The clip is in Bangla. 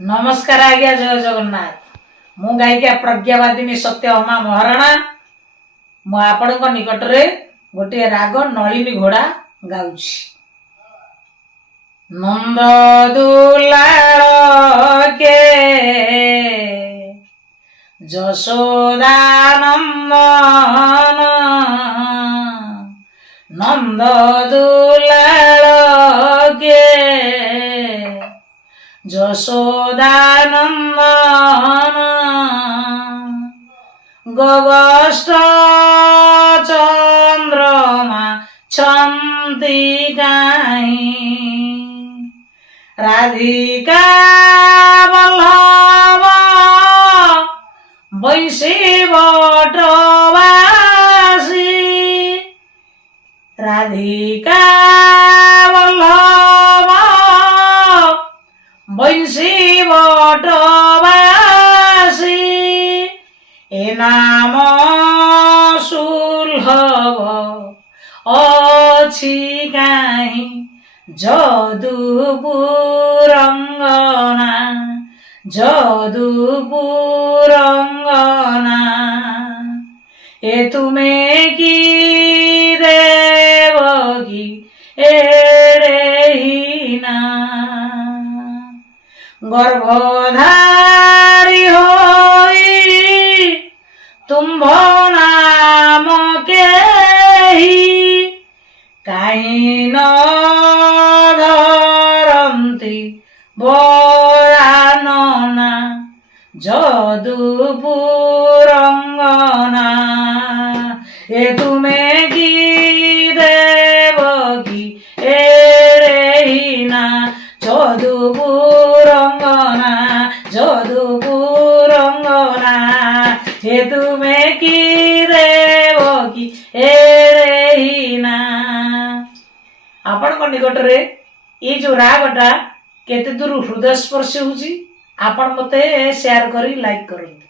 नमस्कार आज्ञा जय जगन्नाथ। मु गायिका प्रज्ञावादिनी सत्यभामा महाराणा मु आपण निकट रे गोटे राग नलिनी घोड़ा गाउछि। नंद दुलाल के जशोदा नंदन नंद दुलाल के যশোদানন্দন গগষ্ট চন্দ্রমা ছন্তি গাই রাধিকা বল্লভ বৈশী বটবাসী রাধিকা বৈশী বটবাসী এ নাম সুলভ অছি কাহি যদুপুরঙ্গনা যদুপুরঙ্গনা এ তুমি কি দেবকি এড়েহিনা गर्भधारी होई तुम्भ नाम के ही कहीं न धरंती बरानना যদুপুরঙ্গনা এ তুমি কি দেবকি এড়েহিনা যদুপুরঙ্গনা যদুপুরঙ্গনা হে তুমি কি দেবকি এড়েহিনা। ଆପଣଙ୍କ ନିକଟରେ ଏଇ ଯୋଉ ରାଗଟା କେତେ ଦୂର ହୃଦୟ ସ୍ପର୍ଶୀ ହଉଛି ଆପଣ ମତେ ସେୟାର କରି ଲାଇକ୍ କରନ୍ତୁ।